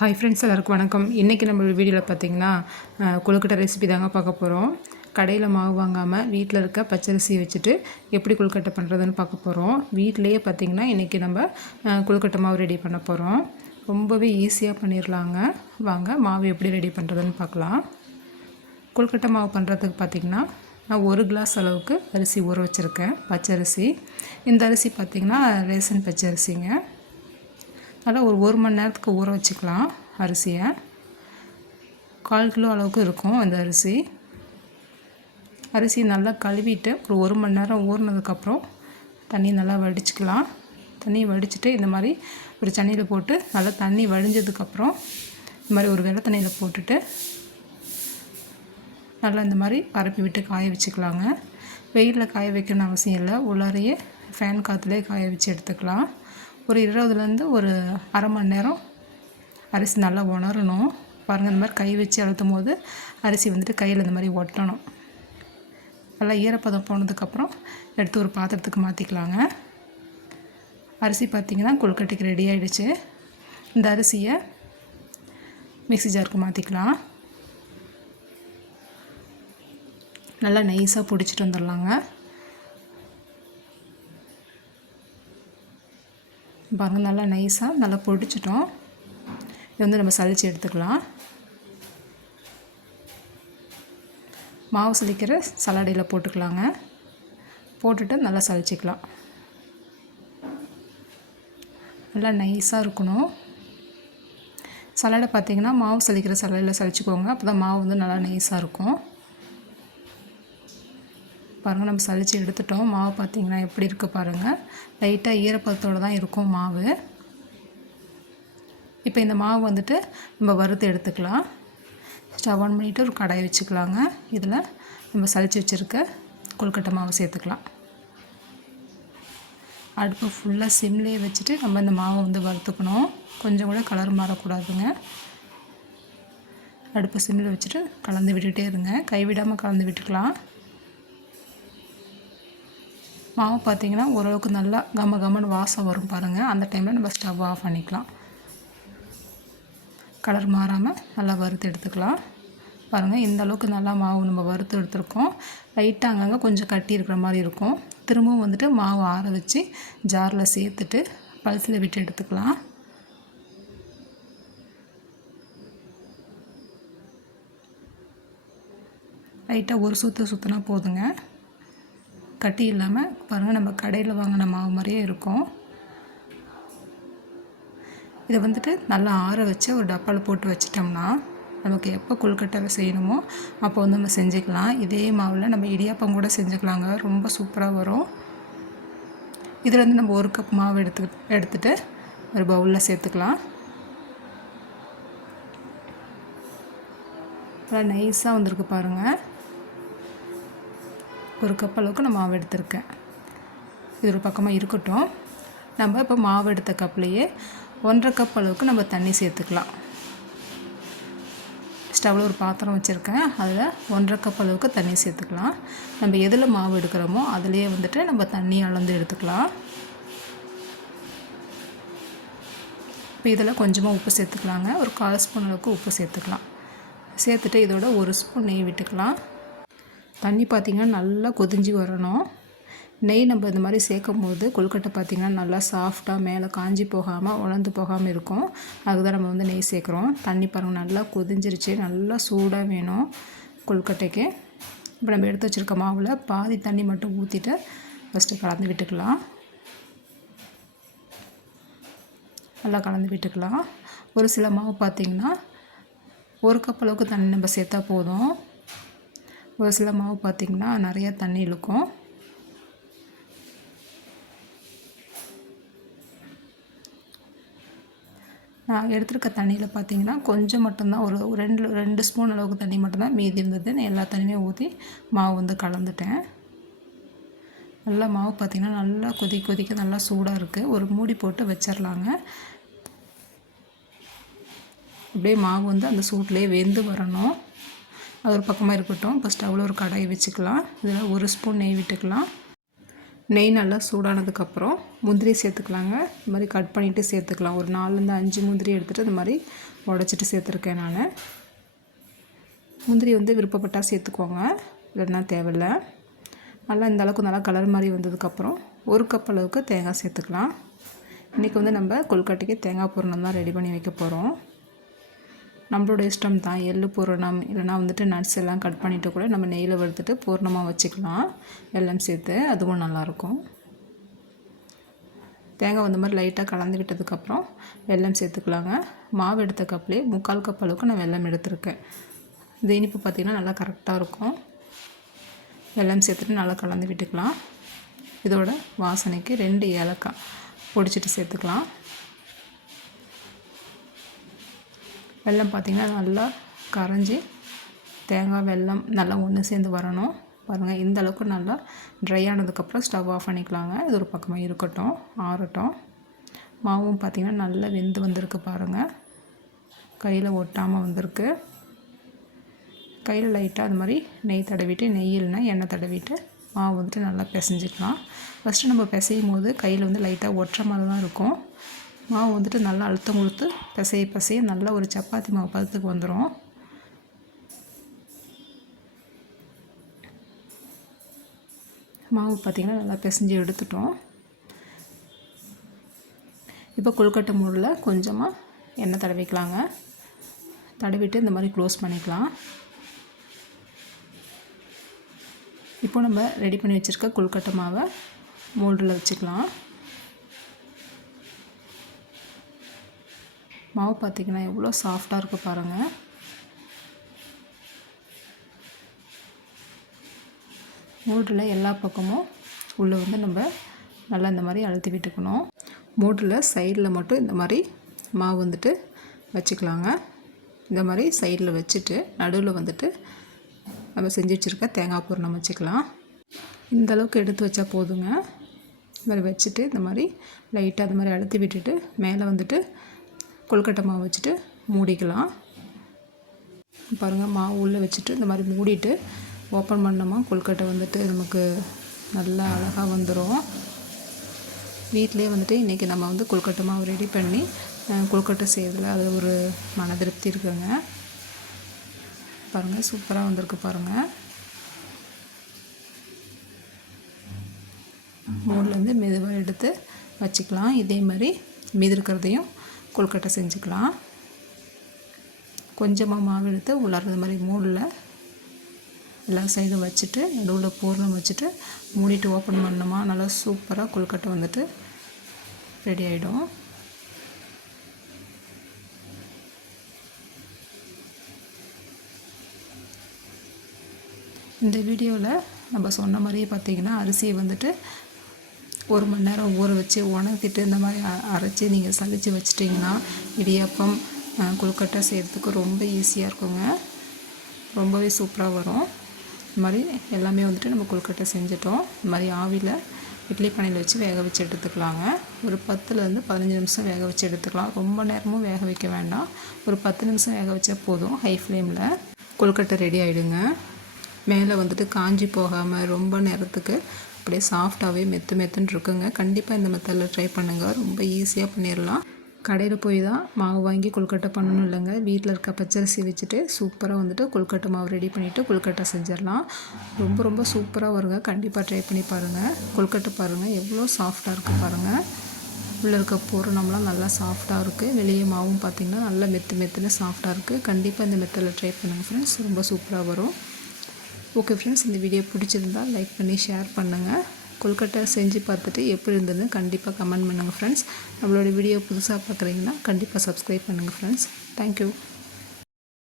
Hi friends எல்லாருக்கும் வணக்கம். இன்றைக்கி நம்ம வீடியோவில் பார்த்திங்கன்னா கொழுக்கட்டை ரெசிபி தாங்க பார்க்க போகிறோம் கடையில் மாவு வாங்காமல் வீட்டில் இருக்க பச்சரிசி வச்சுட்டு எப்படி கொழுக்கட்டை பண்ணுறதுன்னு பார்க்க போகிறோம் வீட்டிலையே பார்த்தீங்கன்னா இன்றைக்கி நம்ம கொழுக்கட்டை மாவு ரெடி பண்ண போகிறோம் ரொம்பவே ஈஸியாக பண்ணிடலாங்க வாங்க மாவு எப்படி ரெடி பண்ணுறதுன்னு பார்க்கலாம். கொழுக்கட்டை மாவு பண்ணுறதுக்கு பார்த்திங்கன்னா நான் ஒரு கிளாஸ் அளவுக்கு அரிசி ஊற வச்சுருக்கேன் பச்சரிசி. இந்த அரிசி பார்த்திங்கன்னா ரேசன் பச்சரிசிங்க. நல்லா ஒரு ஒரு மணி நேரத்துக்கு ஊற வச்சுக்கலாம் அரிசியை. கால் கிலோ அளவுக்கு இருக்கும் அந்த அரிசி. அரிசி நல்லா கழுவிட்டு ஒரு ஒரு மணி நேரம் ஊறினதுக்கப்புறம் தண்ணி நல்லா வடிச்சுக்கலாம். தண்ணி வடிச்சிட்டு இந்த மாதிரி ஒரு சன்னியில் போட்டு நல்லா தண்ணி வடிஞ்சதுக்கப்புறம் இந்த மாதிரி ஒரு வெள்ளை தண்ணியில் போட்டுட்டு நல்லா இந்த மாதிரி பரப்பி விட்டு காய வச்சுக்கலாங்க. வெயிலில் காய வைக்கணும்னு அவசியம் இல்லை. உள்ளாரையே ஃபேன் காற்றுலேயே காய வச்சு எடுத்துக்கலாம். ஒரு இருபதுலேருந்து ஒரு அரை மணி நேரம் அரிசி நல்லா உணரணும். பாருங்கள் இந்த மாதிரி கை வச்சு அழுத்தும் போது அரிசி வந்துட்டு கையில் இந்த மாதிரி ஒட்டணும். நல்லா ஈரப்பதம் போனதுக்கப்புறம் எடுத்து ஒரு பாத்திரத்துக்கு மாற்றிக்கலாங்க அரிசி பார்த்திங்கன்னா கொழுக்கட்டைக்கு ரெடி ஆகிடுச்சு இந்த அரிசியை மிக்ஸி ஜாருக்கு மாற்றிக்கலாம் நல்லா நைஸாக பிடிச்சிட்டு வந்துடலாங்க. பாருங்கள் நல்லா நைஸாக நல்லா பொடிச்சிட்டோம். இது வந்து நம்ம சளிச்சு எடுத்துக்கலாம். மாவு சலிக்கிற சலாடையில் போட்டுக்கலாங்க. போட்டுட்டு நல்லா சலிச்சிக்கலாம். நல்லா நைஸாக இருக்கணும். சலாடை பார்த்தீங்கன்னா மாவு சலிக்கிற சலையில் சலிச்சுக்கோங்க. அப்போ தான் மாவு வந்து நல்லா நைஸாக இருக்கும். பாருங்கள் நம்ம சளிச்சு எடுத்துட்டோம். மாவு பார்த்திங்கன்னா எப்படி இருக்குது பாருங்கள் லைட்டாக ஈரப்பதத்தோடு தான் இருக்கும் மாவு. இப்போ இந்த மாவு வந்துட்டு நம்ம வறுத்து எடுத்துக்கலாம். ஸ்டவ் ஆன் பண்ணிவிட்டு ஒரு கடாய் வச்சுக்கலாங்க. இதில் நம்ம சளிச்சு வச்சுருக்க கொழுக்கட்டை மாவு சேர்த்துக்கலாம். அடுப்பு ஃபுல்லாக சிம்லேயே வச்சுட்டு நம்ம இந்த மாவை வந்து வறுத்துக்கணும். கொஞ்சம் கூட கலர் மாறக்கூடாதுங்க. அடுப்பு சிம்மில் வச்சுட்டு கலந்து விட்டுட்டே இருங்க. கைவிடாமல் கலந்து விட்டுக்கலாம். மாவு பார்த்தீங்கன்னா ஓரளவுக்கு நல்லா கம கமன்னு வாசம் வரும் பாருங்கள் அந்த டைமில் நம்ம ஸ்டவ் ஆஃப் பண்ணிக்கலாம். கலர் மாறாமல் நல்லா வறுத்து எடுத்துக்கலாம். பாருங்கள் இந்த அளவுக்கு நல்லா மாவு நம்ம வறுத்து எடுத்துருக்கோம். லைட்டாக அங்கங்கே கொஞ்சம் கட்டி இருக்கிற மாதிரி இருக்கும். திரும்பவும் வந்துட்டு மாவு ஆற வச்சு ஜாரில் சேர்த்துட்டு பல்சில் விட்டு எடுத்துக்கலாம். லைட்டாக ஒரு சுற்று சுற்றினா போதுங்க. கட்டி இல்லாமல் பாருங்கள் நம்ம கடையில் வாங்கின மாவு மாதிரியே இருக்கும். இதை வந்துட்டு நல்லா ஆற வச்சு ஒரு டப்பாவில் போட்டு வச்சிட்டோம்னா நமக்கு எப்போ கொழுக்கட்டை செய்யணுமோ அப்போ வந்து நம்ம செஞ்சுக்கலாம். இதே மாவில் நம்ம இடியாப்பம் கூட செஞ்சுக்கலாங்க. ரொம்ப சூப்பராக வரும். இதில் வந்து நம்ம ஒரு கப் மாவு எடுத்து எடுத்துகிட்டு ஒரு பவுலில் சேர்த்துக்கலாம். நல்லா நைஸாக வந்திருக்கு பாருங்கள் ஒரு கப் அளவுக்கு நான் மாவு எடுத்திருக்கேன். இது ஒரு பக்கமாக இருக்கட்டும். நம்ம இப்போ மாவு எடுத்த கப்லேயே ஒன்றரை கப் அளவுக்கு நம்ம தண்ணி சேர்த்துக்கலாம். ஸ்டவ்வில் ஒரு பாத்திரம் வச்சுருக்கேன். அதில் ஒன்றரை கப் அளவுக்கு தண்ணி சேர்த்துக்கலாம். நம்ம எதில் மாவு எடுக்கிறோமோ அதுலேயே வந்துட்டு நம்ம தண்ணி அளந்து எடுத்துக்கலாம். இப்போ இதில் கொஞ்சமாக உப்பு சேர்த்துக்கலாங்க. ஒரு கால் ஸ்பூன் அளவுக்கு உப்பு சேர்த்துக்கலாம். சேர்த்துட்டு இதோட ஒரு ஸ்பூன் நெய் விட்டுக்கலாம். தண்ணி பார்த்திங்கன்னா நல்லா கொதிஞ்சு வரணும். நெய் நம்ம இந்த மாதிரி சேர்க்கும் போது கொழுக்கட்டை பார்த்திங்கன்னா நல்லா சாஃப்டாக மேலே காஞ்சி போகாமல் உணர்ந்து போகாமல் இருக்கும். அதுதான் நம்ம வந்து நெய் சேர்க்குறோம். தண்ணி பாருங்கள் நல்லா கொதிஞ்சிருச்சு. நல்லா சூடாக வேணும் கொழுக்கட்டைக்கு. இப்போ நம்ம எடுத்து வச்சுருக்க மாவில் பாதி தண்ணி மட்டும் ஊற்றிட்டு ஃபஸ்ட்டு கலந்து விட்டுக்கலாம். நல்லா கலந்து விட்டுக்கலாம். ஒரு சில மாவு பார்த்திங்கன்னா ஒரு கப் அளவுக்கு தண்ணி நம்ம சேர்த்தா போதும். ஒரு சில மாவு பார்த்திங்கன்னா நிறையா தண்ணி இழுக்கும். நான் எடுத்துருக்க தண்ணியில் பார்த்தீங்கன்னா கொஞ்சம் மட்டும்தான் ஒரு ரெண்டு ரெண்டு ஸ்பூன் அளவுக்கு தண்ணி மட்டும்தான் மீதி இருந்தது நான் எல்லா தண்ணியுமே ஊற்றி மாவு வந்து கலந்துட்டேன். நல்லா மாவு பார்த்திங்கன்னா நல்லா கொதி கொதிக்க நல்லா சூடாக இருக்குது ஒரு மூடி போட்டு வச்சிடலாங்க அப்படியே மாவு வந்து அந்த சூட்லேயே வெந்து வரணும். அது ஒரு பக்கமாக இருக்கட்டும். இப்போ ஸ்டவ்வில் ஒரு கடாய் வச்சுக்கலாம். இதில் ஒரு ஸ்பூன் நெய் விட்டுக்கலாம். நெய் நல்லா சூடானதுக்கப்புறம் முந்திரி சேர்த்துக்கலாங்க. இது மாதிரி கட் பண்ணிவிட்டு சேர்த்துக்கலாம். ஒரு நாலுலேருந்து அஞ்சு முந்திரி எடுத்துகிட்டு இது மாதிரி உடச்சிட்டு சேர்த்துருக்கேன் நான். முந்திரி வந்து விருப்பப்பட்டால் சேர்த்துக்கோங்க. இல்லைன்னா தேவையில்லை. நல்லா இந்த அளவுக்கு நல்லா கலர் மாதிரி வந்ததுக்கப்புறம் ஒரு கப் அளவுக்கு தேங்காய் சேர்த்துக்கலாம். இன்றைக்கி வந்து நம்ம கொல்கட்டைக்கு தேங்காய் பூரணம் தான் ரெடி பண்ணி வைக்க போகிறோம் நம்மளோட இஷ்டம் தான். எள்ளு பூரணம் இல்லைனா வந்துட்டு நட்ஸ் எல்லாம் கட் பண்ணிவிட்டு கூட நம்ம நெய்யில் வறுத்துட்டு பூர்ணமாக வச்சுக்கலாம். எல்லாம் சேர்த்து அதுவும் நல்லாயிருக்கும். தேங்காய் வந்த மாதிரி லைட்டாக கலந்து விட்டதுக்கப்புறம் வெல்லம் சேர்த்துக்கலாங்க. மாவு எடுத்த கப்லேயே முக்கால் கப் அளவுக்கு நான் வெல்லம் எடுத்திருக்கேன். இந்த இனிப்பு பார்த்திங்கன்னா நல்லா கரெக்டாக இருக்கும். வெல்லம் சேர்த்துட்டு நல்லா கலந்து விட்டுக்கலாம். இதோட வாசனைக்கு ரெண்டு ஏலக்காய் பொடிச்சிட்டு சேர்த்துக்கலாம். வெள்ளம் பார்த்திங்கன்னா நல்லா கரைஞ்சி தேங்காய் வெல்லம் நல்லா ஒன்று சேர்ந்து வரணும். பாருங்கள் இந்த அளவுக்கு நல்லா ட்ரை ஆனதுக்கப்புறம் ஸ்டவ் ஆஃப் பண்ணிக்கலாங்க. இது ஒரு பக்கமாக இருக்கட்டும் ஆறட்டும். மாவும் பார்த்திங்கன்னா நல்லா வெந்து வந்திருக்கு பாருங்கள் கையில் ஒட்டாமல் வந்திருக்கு. கையில் லைட்டாக அது மாதிரி நெய் தடவிட்டு நெய் இல்லைனா எண்ணெய் தடவிட்டு மாவு வந்துட்டு நல்லா பிசைஞ்சிக்கலாம். ஃபஸ்ட்டு நம்ம பிசையும் போது கையில் வந்து லைட்டாக ஒட்டுற மாதிரி தான் இருக்கும். மாவு வந்துட்டு நல்லா அழுத்தம் கொடுத்து பிசைய பிசைய நல்லா ஒரு சப்பாத்தி மாவு பதத்துக்கு வந்துடும் மாவு பார்த்திங்கன்னா நல்லா பிசைஞ்சு எடுத்துட்டோம். இப்போ கொழுக்கட்டை மூடில் கொஞ்சமாக எண்ணெய் தடவிக்கலாங்க. தடவிட்டு இந்த மாதிரி க்ளோஸ் பண்ணிக்கலாம். இப்போ நம்ம ரெடி பண்ணி வச்சுருக்க கொழுக்கட்டை மாவை மோல்டில் வச்சுக்கலாம். மாவு பார்த்திங்கன்னா எவ்வளோ சாஃப்டாக இருக்குது பாருங்கள் மூட்டில் எல்லா பக்கமும் உள்ளே வந்து நம்ம நல்லா இந்த மாதிரி அழுத்தி விட்டுக்கணும். மூட்டில் சைடில் மட்டும் இந்த மாதிரி மாவு வந்துட்டு வச்சுக்கலாங்க. இந்த மாதிரி சைடில் வச்சுட்டு நடுவில் வந்துட்டு நம்ம செஞ்சு வச்சுருக்க தேங்காய் பூரணம் வச்சுக்கலாம். இந்த அளவுக்கு எடுத்து வச்சா போதுங்க. இந்த மாதிரி வச்சுட்டு இந்த மாதிரி லைட்டாக அது மாதிரி அழுத்தி விட்டுட்டு மேலே வந்துட்டு கொழுக்கட்டை மாவு வச்சுட்டு மூடிக்கலாம். பாருங்கள் மாவு உள்ளே வச்சுட்டு இந்த மாதிரி மூடிட்டு ஓப்பன் பண்ணோமா கொழுக்கட்டை வந்துட்டு நமக்கு நல்லா அழகாக வந்துடும் வீட்டிலே வந்துட்டு இன்றைக்கி நம்ம வந்து கொழுக்கட்டை மாவு ரெடி பண்ணி கொழுக்கட்டை செய்யறதுல அது ஒரு மன திருப்தி இருக்குங்க. பாருங்கள் சூப்பராக வந்திருக்கு பாருங்கள் மூணுலேருந்து மெதுவாக எடுத்து வச்சுக்கலாம். இதே மாதிரி மீதி இருக்கிறதையும் கொழுக்கட்டை செஞ்சுக்கலாம். கொஞ்சமாக மாவு எடுத்து உள்ளாறது மாதிரி மூடில். எல்லா சைடும் வச்சுட்டு நடுவில் பூர்ணம் வச்சுட்டு மூடிட்டு ஓப்பன் பண்ணோமா நல்லா சூப்பராக கொழுக்கட்டை வந்துட்டு ரெடி ஆகிடும் இந்த வீடியோவில் நம்ம சொன்ன மாதிரியே பார்த்திங்கன்னா அரிசியை வந்துட்டு ஒரு மணி நேரம் ஊற வச்சு உணர்த்திட்டு இந்த மாதிரி அரைச்சி நீங்கள் சளிச்சு வச்சிட்டிங்கன்னா இடியாப்பம் கொழுக்கட்டை செய்கிறதுக்கு ரொம்ப ஈஸியாக இருக்குங்க. ரொம்பவே சூப்பராக வரும். இது மாதிரி எல்லாமே வந்துட்டு நம்ம கொழுக்கட்டை செஞ்சிட்டோம். இந்த மாதிரி ஆவியில் இட்லி பானையில் வச்சு வேக வச்சு எடுத்துக்கலாங்க. ஒரு பத்துலேருந்து பதினஞ்சு நிமிஷம் வேக வச்சு எடுத்துக்கலாம். ரொம்ப நேரமும் வேக வைக்க வேண்டாம். ஒரு பத்து நிமிஷம் வேக வச்சா போதும். ஹை ஃப்ளேமில் கொழுக்கட்டை ரெடி ஆகிடுங்க மேலே வந்துட்டு காஞ்சி போகாமல் ரொம்ப நேரத்துக்கு அப்படியே சாஃப்டாகவே மெத்து மெத்துன்னு இருக்குங்க. கண்டிப்பாக இந்த மெத்தடில் ட்ரை பண்ணுங்கள் ரொம்ப ஈஸியாக பண்ணிடலாம் கடையில் போய் தான் மாவு வாங்கி கொழுக்கட்டை பண்ணணும் இல்லைங்க. வீட்டில் இருக்க பச்சரிசி வச்சுட்டு சூப்பராக வந்துட்டு கொழுக்கட்டை மாவு ரெடி பண்ணிவிட்டு கொழுக்கட்டை செஞ்சிடலாம் ரொம்ப ரொம்ப சூப்பராக வருங்க. கண்டிப்பாக ட்ரை பண்ணி பாருங்கள் கொழுக்கட்டை பாருங்கள் எவ்வளோ சாஃப்டாக இருக்குது பாருங்கள் உள்ளே இருக்க பூரணம்லாம் நல்லா சாஃப்டாக இருக்குது வெளியே மாவும் பார்த்திங்கன்னா நல்லா மெத்து மெத்துன்னு சாஃப்டாக இருக்குது கண்டிப்பாக இந்த மெத்தடில் ட்ரை பண்ணுங்கள் ஃப்ரெண்ட்ஸ் ரொம்ப சூப்பராக வரும். ஓகே ஃப்ரெண்ட்ஸ் இந்த வீடியோ பிடிச்சிருந்தால் லைக் பண்ணி ஷேர் பண்ணுங்கள் கொல்கட்டை செஞ்சு பார்த்துட்டு எப்படி இருந்ததுன்னு கண்டிப்பாக கமெண்ட் பண்ணுங்கள் ஃப்ரெண்ட்ஸ் நம்மளோட வீடியோ புதுசாக பார்க்குறீங்கன்னா கண்டிப்பாக சப்ஸ்கிரைப் பண்ணுங்கள் ஃப்ரெண்ட்ஸ் தேங்க்யூ